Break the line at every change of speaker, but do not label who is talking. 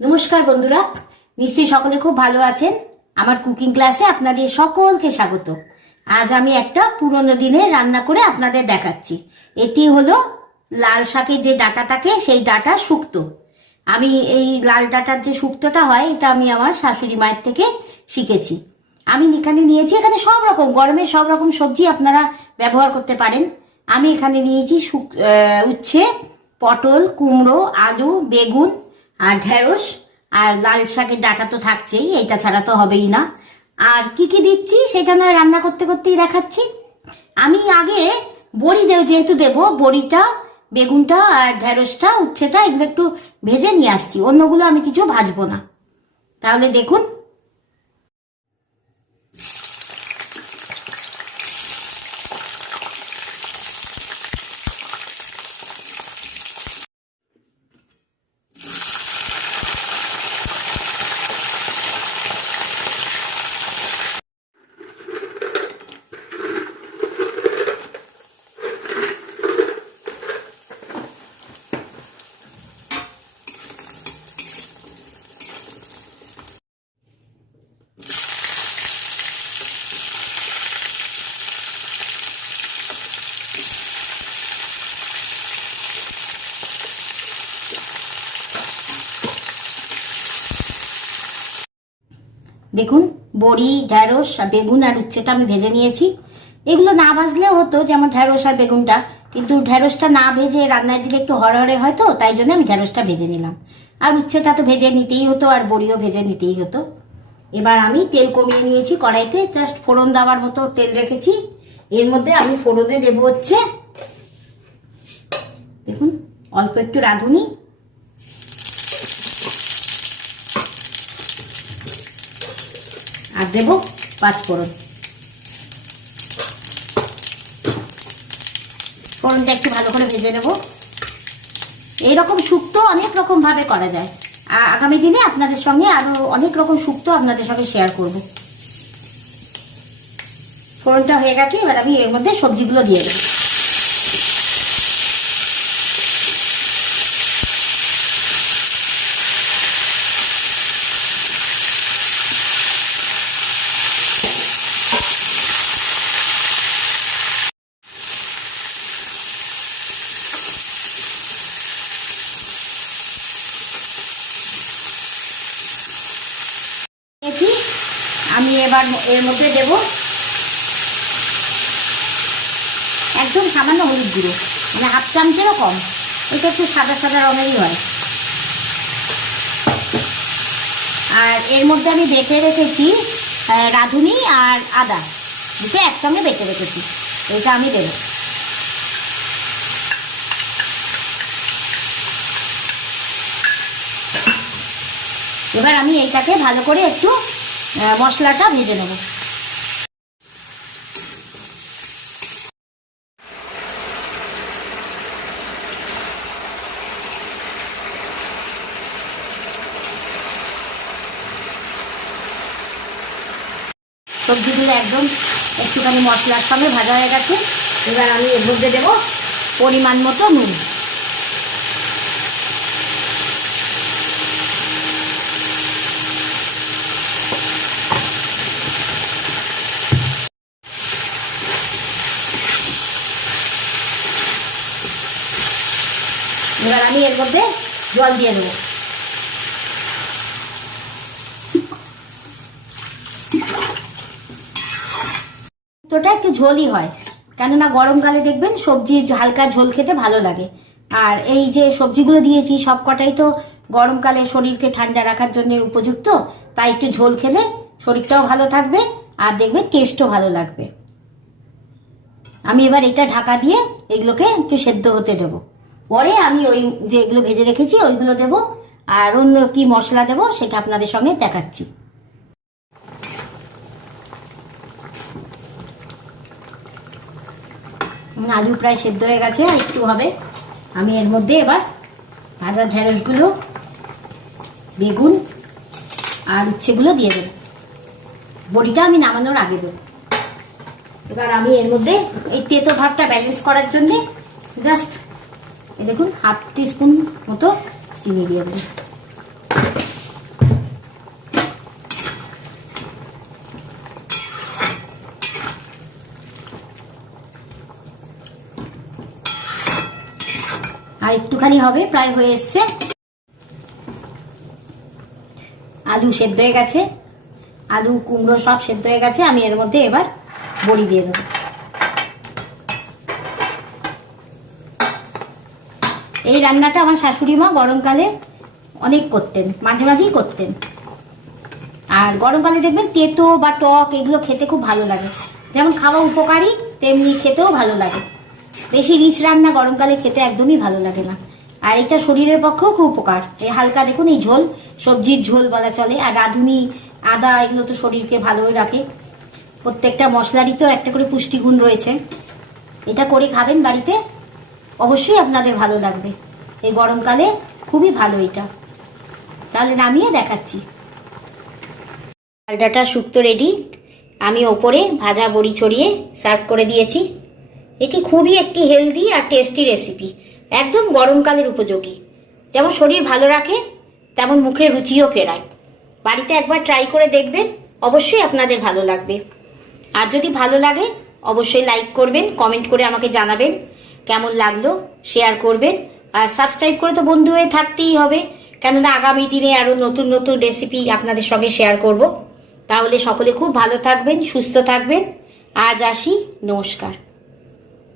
নমস্কার বন্ধুরা, নিশ্চয়ই সকলে খুব ভালো আছেন। আমার কুকিং ক্লাসে আপনাদের সকলকে স্বাগত। আজ আমি একটা পুরনো দিনের রান্না করে আপনাদের দেখাচ্ছি। এটি হলো লাল শাকের যে ডাটা থাকে, সেই ডাটা শুক্তো। আমি এই লাল ডাটার যে শুক্তোটা হয়, এটা আমি আমার শাশুড়ি মায়ের থেকে শিখেছি। আমি এখানে নিয়েছি, এখানে সব রকম গরমের সব রকম সবজি আপনারা ব্যবহার করতে পারেন। আমি এখানে নিয়েছি উচ্ছে, পটল, কুমড়ো, আলু, বেগুন আর ঢেঁড়স আর লাল শাকের ডাটা তো থাকছেই এটা ছাড়া তো হবেই না। আর কি কি দিচ্ছি সেটা নয় রান্না করতে করতেই দেখাচ্ছি। আমি আগে বড়ি দেব যেহেতু দেব, বড়িটা, বেগুনটা আর ঢেঁড়সটা, উচ্ছেটা, এগুলো একটু ভেজে নিয়ে আসছি। অন্যগুলো আমি কিছু ভাজবো না। তাহলে দেখুন দেখুন, বড়ি, ঢ্যাঁড়স আর বেগুন আর উচ্ছেটা আমি ভেজে নিয়েছি। এগুলো না ভাজলেও হতো যেমন ঢ্যাঁড়স আর বেগুনটা, কিন্তু ঢ্যাঁড়সটা না ভেজে রান্নায় দিলে একটু হরহরে হয় তো, তাই জন্য আমি ঢ্যাঁড়সটা ভেজে নিলাম। আর উচ্ছেটা তো ভেজে নিতেই হতো আর বড়িও ভেজে নিতেই হতো। এবার আমি তেল কমিয়ে নিয়েছি কড়াইতে, জাস্ট ফোড়ন দেওয়ার মতো তেল রেখেছি। এর মধ্যে আমি ফোড়নে দেবো হচ্ছে, দেখুন, অল্প একটু রাঁধুনি আর দেবো পাঁচফোড়ন। ফোড়নটা একটু ভালো করে ভেজে নেব। এইরকম শুক্তো অনেক রকম ভাবে করা যায়। আগামী দিনে আপনাদের সঙ্গে আরও অনেক রকম শুক্তো আপনাদের সঙ্গে শেয়ার করব। ফোড়নটা হয়ে গেছে, এবার আমি এর মধ্যে সবজিগুলো দিয়ে দেবো নিয়েছি আমি এবার এর মধ্যে দেব একদম সামান্য হলুদ গুঁড়ো মানে হাফ চামচেরও কম, এটা একটু সাদা সাদা রঙেরই হয়। আর এর মধ্যে আমি বেটে রেখেছি রাঁধুনি আর আদা, দুটো একসঙ্গে বেটে রেখেছি, এটা আমি দেবো। এবার আমি এইটাকে ভালো করে একটু মশলাটা ভেজে নেব। সবজিগুলো একদম একটুখানি মশলার সঙ্গে ভাজা হয়ে গেছে। এবার আমি এর মধ্যে দেবো পরিমাণ মতো নুন। এবার আমি এর মধ্যে জল দিয়ে দেবো। তোটা একটু ঝোলই হয়, কেননা গরমকালে দেখবেন সবজির হালকা ঝোল খেতে ভালো লাগে। আর এই যে সবজিগুলো দিয়েছি সব কটাই তো গরমকালে শরীরকে ঠান্ডা রাখার জন্য উপযুক্ত, তাই একটু ঝোল খেলে শরীরটাও ভালো থাকবে আর দেখবে টেস্টও ভালো লাগবে। আমি এবার এটা ঢাকা দিয়ে এগুলোকে একটু সেদ্ধ হতে দেবো। পরে আমি ওই যে এগুলো ভেজে রেখেছি, ওইগুলো দেবো। আর অন্য কি মশলা দেবো, সেটা আপনাদের সঙ্গে দেখাচ্ছি। আলু প্রায় সেদ্ধ হয়ে গেছে, আর একটু হবে। আমি এর মধ্যে এবার ভাজা ঢেঁড়সগুলো, বেগুন আর উচ্ছেগুলো দিয়ে দেবো। বড়িটা আমি নামানোর আগে দেবো। এবার আমি এর মধ্যে এই তেতো ভাবটা ব্যালেন্স করার জন্যে জাস্ট দেখুন, হাফ টিস্পুন মতো চিনি দিয়ে দেবেন আর একটুখানি হবে, প্রায় হয়ে এসছে। আলু সেদ্ধ হয়ে গেছে। আলু, কুমড়ো সব সেদ্ধ হয়ে গেছে। আমি এর মধ্যে এবার বড়ি দিয়ে দেবো। এই রান্নাটা আমার শাশুড়ি মা গরমকালে অনেক করতেন, মাঝে মাঝেই করতেন। আর গরমকালে দেখবেন তেতো বা টক এগুলো খেতে খুব ভালো লাগে। যেমন খাওয়া উপকারী, তেমনি খেতেও ভালো লাগে। বেশি রিচ রান্না গরমকালে খেতে একদমই ভালো লাগে না। আর এটা শরীরের পক্ষেও খুব উপকার। এই হালকা দেখুন, এই ঝোল, সবজির ঝোল বলা চলে, আর রাঁধুনি, আদা এগুলো তো শরীরকে ভালোই রাখে। প্রত্যেকটা মশলারই তো একটা করে পুষ্টিগুণ রয়েছে। এটা করে খাবেন বাড়িতে অবশ্যই আপনাদের ভালো লাগবে। এই গরমকালে খুবই ভালো এটা। তাহলে নামিয়ে দেখাচ্ছি। ডালডাটা শুক্তো রেডি আমি ওপরে ভাজা বড়ি ছড়িয়ে সার্ভ করে দিয়েছি। এটি খুবই একটি হেলদি আর টেস্টি রেসিপি একদম গরমকালের উপযোগী। যেমন শরীর ভালো রাখে, তেমন মুখের রুচিও ফেরায়। বাড়িতে একবার ট্রাই করে দেখবেন, অবশ্যই আপনাদের ভালো লাগবে। আর যদি ভালো লাগে, অবশ্যই লাইক করবেন কমেন্ট করে আমাকে জানাবেন। কেমন লাগল? শেয়ার করবেন। আর সাবস্ক্রাইব করে তো বন্ধু হয়ে থাকতেই হবে। কেননা আগামী দিনে আরও নতুন নতুন রেসিপি আপনাদের সঙ্গে শেয়ার করব। তাহলে সকলে খুব ভালো থাকবেন, সুস্থ থাকবেন। আজ আসি। নমস্কার।